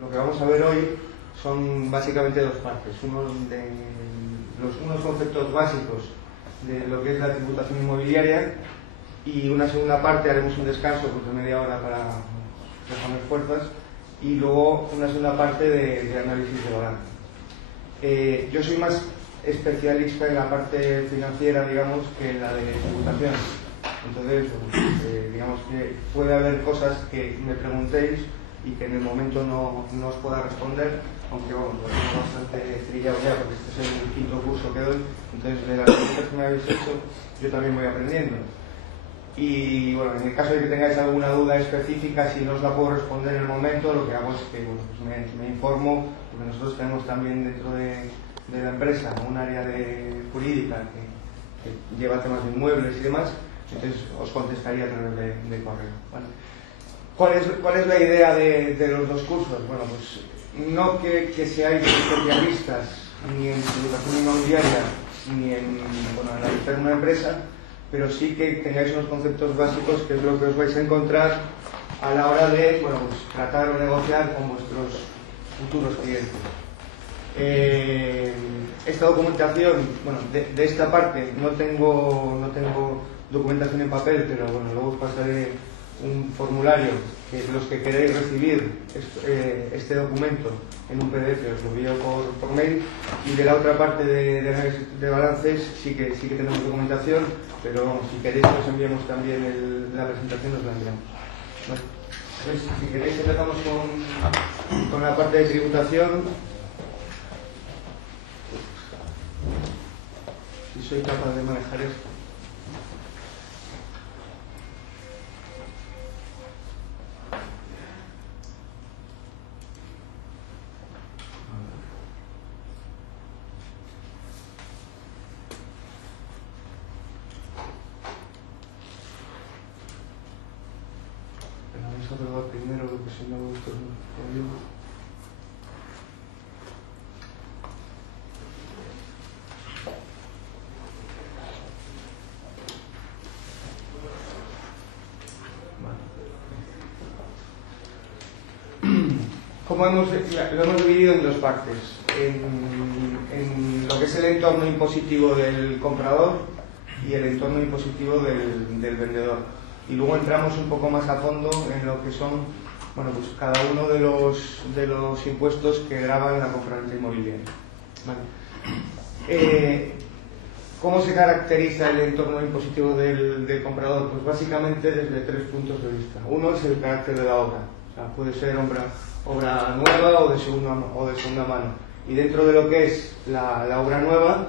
Lo que vamos a ver hoy son básicamente dos partes. Unos conceptos básicos de lo que es la tributación inmobiliaria y una segunda parte haremos un descanso de media hora para reponer fuerzas y luego una segunda parte de análisis de balance. Yo soy más especialista en la parte financiera, digamos, que en la de tributación. Entonces, digamos que puede haber cosas que me preguntéis y que en el momento no os pueda responder, aunque bueno, lo tengo bastante trillado ya porque este es el quinto curso que doy, entonces de las preguntas que me habéis hecho yo también voy aprendiendo. Y bueno, en el caso de que tengáis alguna duda específica, si no os la puedo responder en el momento, lo que hago es que bueno, pues me informo, porque nosotros tenemos también dentro de la empresa un área jurídica que lleva temas de inmuebles y demás, entonces os contestaría a través de correo, ¿vale? ¿Cuál es la idea de los dos cursos? Bueno, pues no que seáis especialistas ni en tributación inmobiliaria ni en analizar una empresa, pero sí que tengáis unos conceptos básicos que es lo que os vais a encontrar a la hora de tratar o negociar con vuestros futuros clientes. Esta documentación, de esta parte no tengo documentación en papel, pero bueno, luego os pasaré un formulario que los que queréis recibir este documento en un PDF os lo envío por mail, y de la otra parte de balances sí que tenemos documentación, pero vamos, si queréis que os enviemos también la presentación, os la enviamos. Bueno, pues, si queréis empezamos con la parte de tributación. Si soy capaz de manejar esto. Vamos a probar primero lo que si no esto no código. Como lo hemos dividido en dos partes, en lo que es el entorno impositivo del comprador y el entorno impositivo del vendedor. Y luego entramos un poco más a fondo en lo que son cada uno de los impuestos que gravan la compraventa inmobiliaria. Vale. ¿Cómo se caracteriza el entorno impositivo del comprador? Pues básicamente desde tres puntos de vista. Uno es el carácter de la obra, o sea, puede ser obra nueva o de segunda mano. Y dentro de lo que es la obra nueva,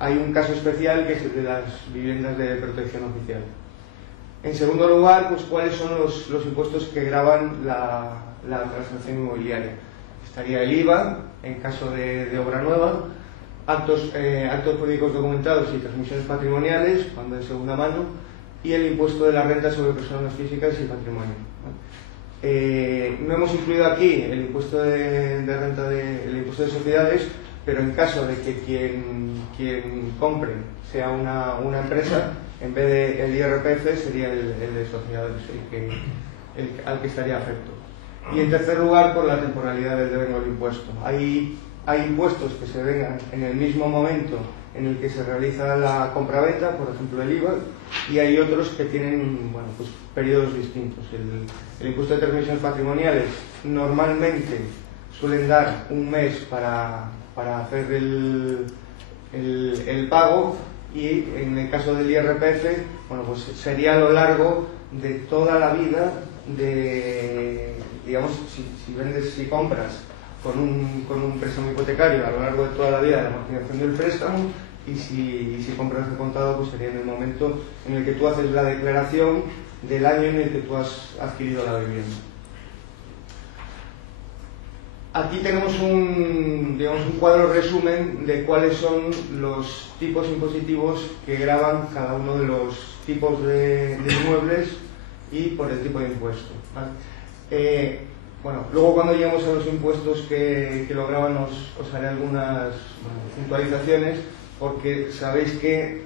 hay un caso especial que es el de las viviendas de protección oficial. En segundo lugar, pues cuáles son los impuestos que gravan la transacción inmobiliaria. Estaría el IVA en caso de obra nueva, actos jurídicos documentados y transmisiones patrimoniales cuando es segunda mano, y el impuesto de la renta sobre personas físicas y patrimonio. No hemos incluido aquí el impuesto de renta el impuesto de sociedades, pero en caso de que quien compre sea una empresa, en vez del IRPF sería el de sociedades al que estaría afecto. Y en tercer lugar, por la temporalidad del devengo del impuesto. Hay impuestos que se vengan en el mismo momento en el que se realiza la compraventa, por ejemplo el IVA, y hay otros que tienen periodos distintos. El impuesto de transmisiones patrimoniales normalmente suelen dar un mes para hacer el pago, y en el caso del IRPF sería a lo largo de toda la vida digamos, si compras con un préstamo hipotecario a lo largo de toda la vida de la amortización del préstamo, y si compras de contado, pues sería en el momento en el que tú haces la declaración del año en el que tú has adquirido la vivienda. Aquí tenemos un cuadro resumen de cuáles son los tipos impositivos que gravan cada uno de los tipos de inmuebles y por el tipo de impuesto, ¿vale? Luego cuando lleguemos a los impuestos que lo graban os haré algunas puntualizaciones, porque sabéis que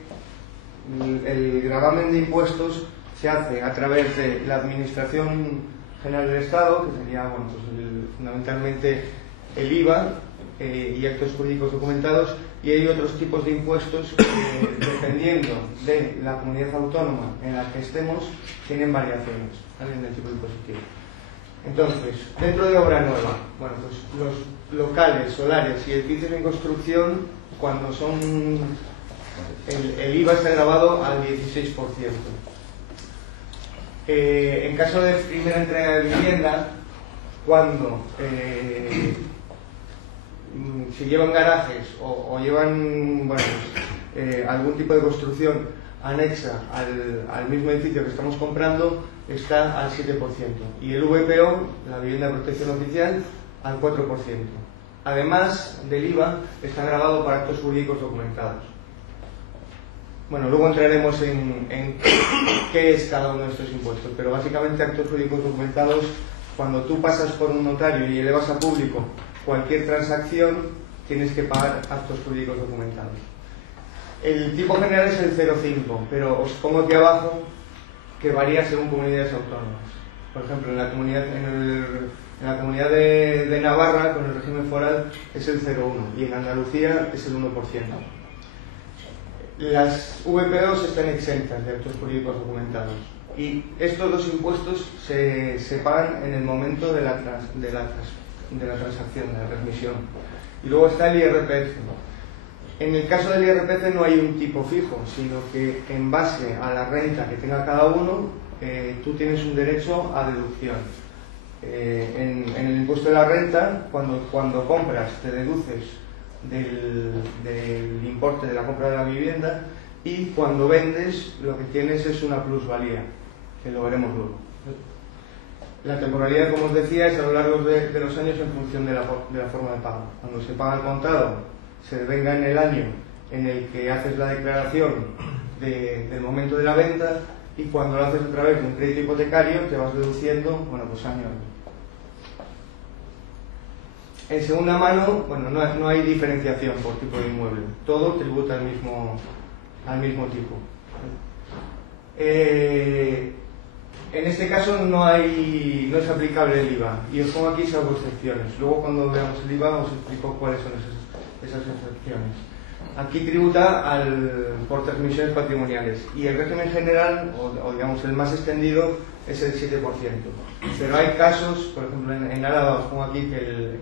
el gravamen de impuestos se hace a través de la administración general del Estado, que sería bueno, pues fundamentalmente el IVA y actos jurídicos documentados, y hay otros tipos de impuestos que, dependiendo de la comunidad autónoma en la que estemos, tienen variaciones, ¿vale?, en el tipo impositivo. Entonces, dentro de obra nueva, bueno, pues los locales, solares y edificios en construcción, cuando son el IVA está grabado al 16%. En caso de primera entrega de vivienda, cuando si llevan garajes o llevan bueno, algún tipo de construcción anexa al mismo edificio que estamos comprando, está al 7%, y el VPO, la vivienda de protección oficial, al 4%. Además del IVA, está grabado para actos jurídicos documentados. Bueno, luego entraremos en qué es cada uno de estos impuestos, pero básicamente actos jurídicos documentados, cuando tú pasas por un notario y elevas a público cualquier transacción, tienes que pagar actos jurídicos documentados. El tipo general es el 0,5, pero os pongo aquí abajo que varía según comunidades autónomas. Por ejemplo, en la comunidad de Navarra, con el régimen foral, es el 0,1, y en Andalucía es el 1%. Las VPOs están exentas de actos jurídicos documentados, y estos dos impuestos se pagan en el momento de la transacción, de la transmisión. Y luego está el IRPF. En el caso del IRPF no hay un tipo fijo, sino que en base a la renta que tenga cada uno, tú tienes un derecho a deducción. En el impuesto de la renta, cuando compras, te deduces del importe de la compra de la vivienda, y cuando vendes, lo que tienes es una plusvalía, que lo veremos luego. La temporalidad, como os decía, es a lo largo de los años en función de la forma de pago. Cuando se paga al contado, se devenga en el año en el que haces la declaración del momento de la venta, y cuando lo haces a través de un crédito hipotecario te vas deduciendo, bueno, pues año a año. En segunda mano, bueno, no hay diferenciación por tipo de inmueble, todo tributa al mismo tipo. En este caso no es aplicable el IVA, y os pongo aquí salvo excepciones. Luego, cuando veamos el IVA, os explico cuáles son esas excepciones. Aquí tributa por transmisiones patrimoniales, y el régimen general, o digamos el más extendido, es el 7%. Pero hay casos, por ejemplo en Álava os pongo aquí que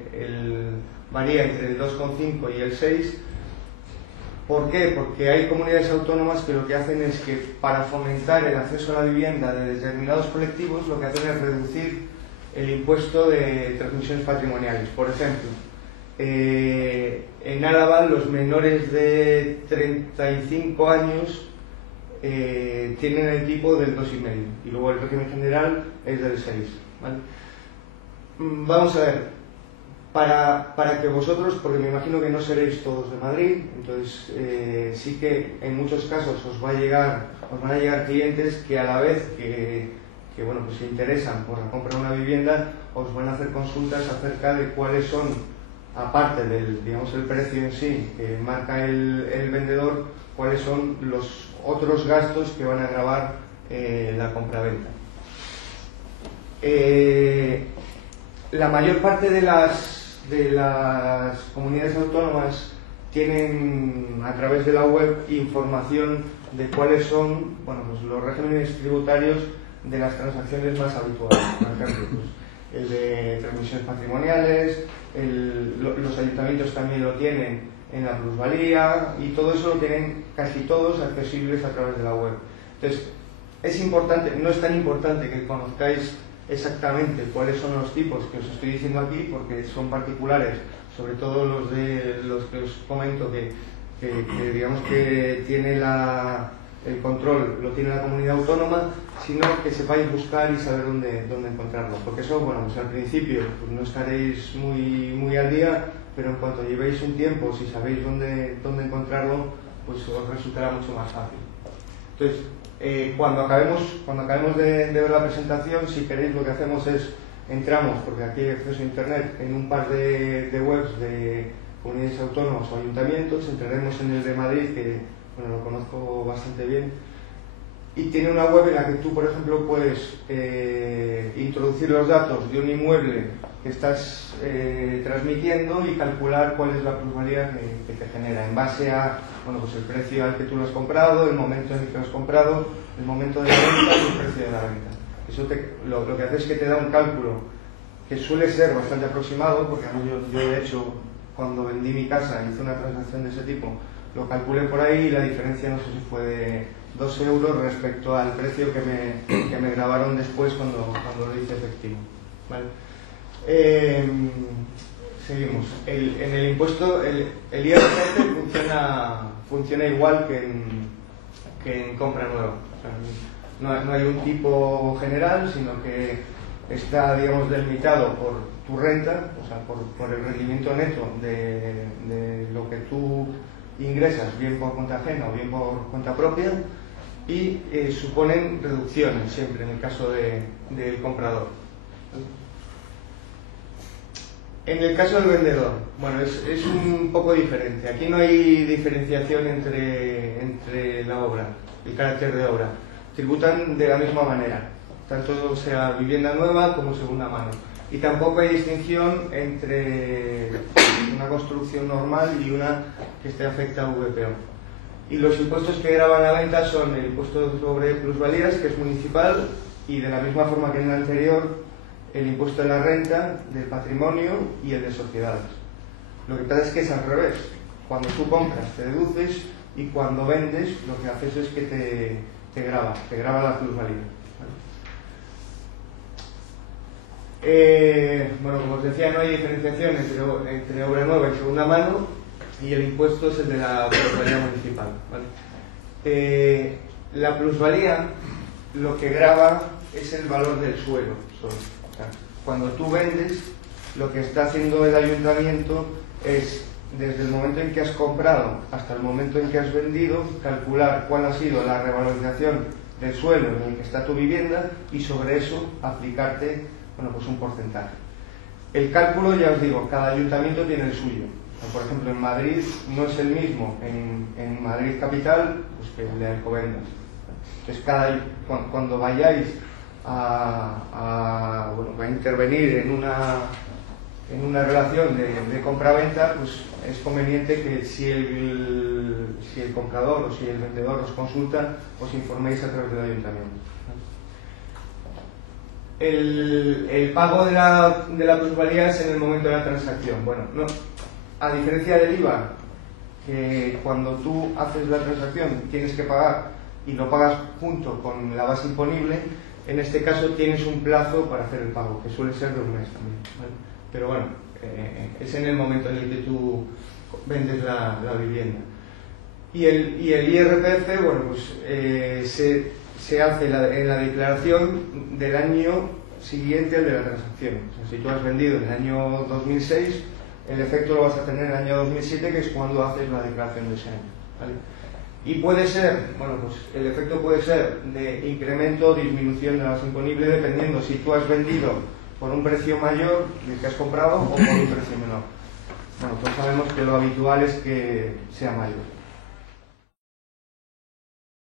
varía entre el 2,5 y el 6. ¿Por qué? Porque hay comunidades autónomas que lo que hacen es que, para fomentar el acceso a la vivienda de determinados colectivos, lo que hacen es reducir el impuesto de transmisiones patrimoniales. Por ejemplo, en Álava los menores de 35 años tienen el tipo del 2,5, y luego el régimen general es del 6, ¿vale? Vamos a ver, para que vosotros, porque me imagino que no seréis todos de Madrid, entonces sí que en muchos casos os van a llegar clientes que, a la vez que bueno, pues se interesan por la compra de una vivienda, os van a hacer consultas acerca de cuáles son, aparte del, digamos, el precio en sí que marca el vendedor, cuáles son los otros gastos que van a gravar la compraventa. La mayor parte de las comunidades autónomas tienen, a través de la web, información de cuáles son, bueno, pues los regímenes tributarios de las transacciones más habituales. Por ejemplo, pues, el de transmisiones patrimoniales, los ayuntamientos también lo tienen en la plusvalía, y todo eso lo tienen casi todos accesibles a través de la web. Entonces, es importante, no es tan importante que conozcáis exactamente cuáles son los tipos que os estoy diciendo aquí, porque son particulares, sobre todo los que os comento que digamos que tiene el control lo tiene la comunidad autónoma, sino que sepáis buscar y saber dónde encontrarlo, porque eso, bueno, pues al principio pues no estaréis muy al día, pero en cuanto llevéis un tiempo, si sabéis dónde encontrarlo, pues os resultará mucho más fácil. Entonces, cuando acabemos de ver la presentación, si queréis, lo que hacemos es entramos, porque aquí hay acceso a internet, en un par de webs de comunidades autónomas o ayuntamientos. Entraremos en el de Madrid, que bueno, lo conozco bastante bien, y tiene una web en la que tú, por ejemplo, puedes introducir los datos de un inmueble que estás transmitiendo y calcular cuál es la plusvalía que te genera en base a, bueno, pues el precio al que tú lo has comprado, el momento en el que lo has comprado, el momento de la venta y el precio de la venta. Eso lo que hace es que te da un cálculo que suele ser bastante aproximado, porque yo de hecho, cuando vendí mi casa, hice una transacción de ese tipo, lo calculé por ahí y la diferencia no sé si fue de 2 euros respecto al precio que me grabaron después cuando lo hice efectivo. ¿Vale? Seguimos. En el impuesto, el IRPF funciona igual que en compra nueva. O sea, no hay un tipo general, sino que está, digamos, delimitado por tu renta, o sea, por el rendimiento neto de lo que tú ingresas, bien por cuenta ajena o bien por cuenta propia, y suponen reducciones siempre en el caso del comprador. En el caso del vendedor, bueno, es un poco diferente. Aquí no hay diferenciación entre la obra, el carácter de obra. Tributan de la misma manera, tanto sea vivienda nueva como segunda mano. Y tampoco hay distinción entre una construcción normal y una que esté afecta a VPO. Y los impuestos que gravan la venta son el impuesto sobre plusvalías, que es municipal, y de la misma forma que en el anterior, el impuesto de la renta, del patrimonio y el de sociedades. Lo que pasa es que es al revés. Cuando tú compras te deduces y cuando vendes lo que haces es que te grava la plusvalía. Bueno, como os decía, no hay diferenciación entre obra nueva y segunda mano, y el impuesto es el de la plusvalía municipal. ¿Vale? La plusvalía lo que grava es el valor del suelo solo. O sea, cuando tú vendes, lo que está haciendo el ayuntamiento es, desde el momento en que has comprado hasta el momento en que has vendido, calcular cuál ha sido la revalorización del suelo en el que está tu vivienda y sobre eso aplicarte, bueno, pues un porcentaje. El cálculo, ya os digo, cada ayuntamiento tiene el suyo. Por ejemplo, en Madrid no es el mismo en Madrid capital pues que el de Alcobendas. Entonces, cuando vayáis a intervenir en una relación de compra-venta, pues es conveniente que si el comprador o si el vendedor os consulta, os informéis a través del ayuntamiento. El pago de la plusvalía es en el momento de la transacción. Bueno, no, a diferencia del IVA, que cuando tú haces la transacción tienes que pagar y lo pagas junto con la base imponible, en este caso tienes un plazo para hacer el pago, que suele ser de un mes también, ¿vale? Pero bueno, es en el momento en el que tú vendes la vivienda. Y el IRPF, bueno, pues se hace en la declaración del año siguiente al de la transacción. O sea, si tú has vendido en el año 2006, el efecto lo vas a tener en el año 2007, que es cuando haces la declaración de ese año, ¿vale? Y puede ser, bueno, pues el efecto puede ser de incremento o disminución de la base imponible, dependiendo si tú has vendido por un precio mayor del que has comprado o por un precio menor. Bueno, pues sabemos que lo habitual es que sea mayor.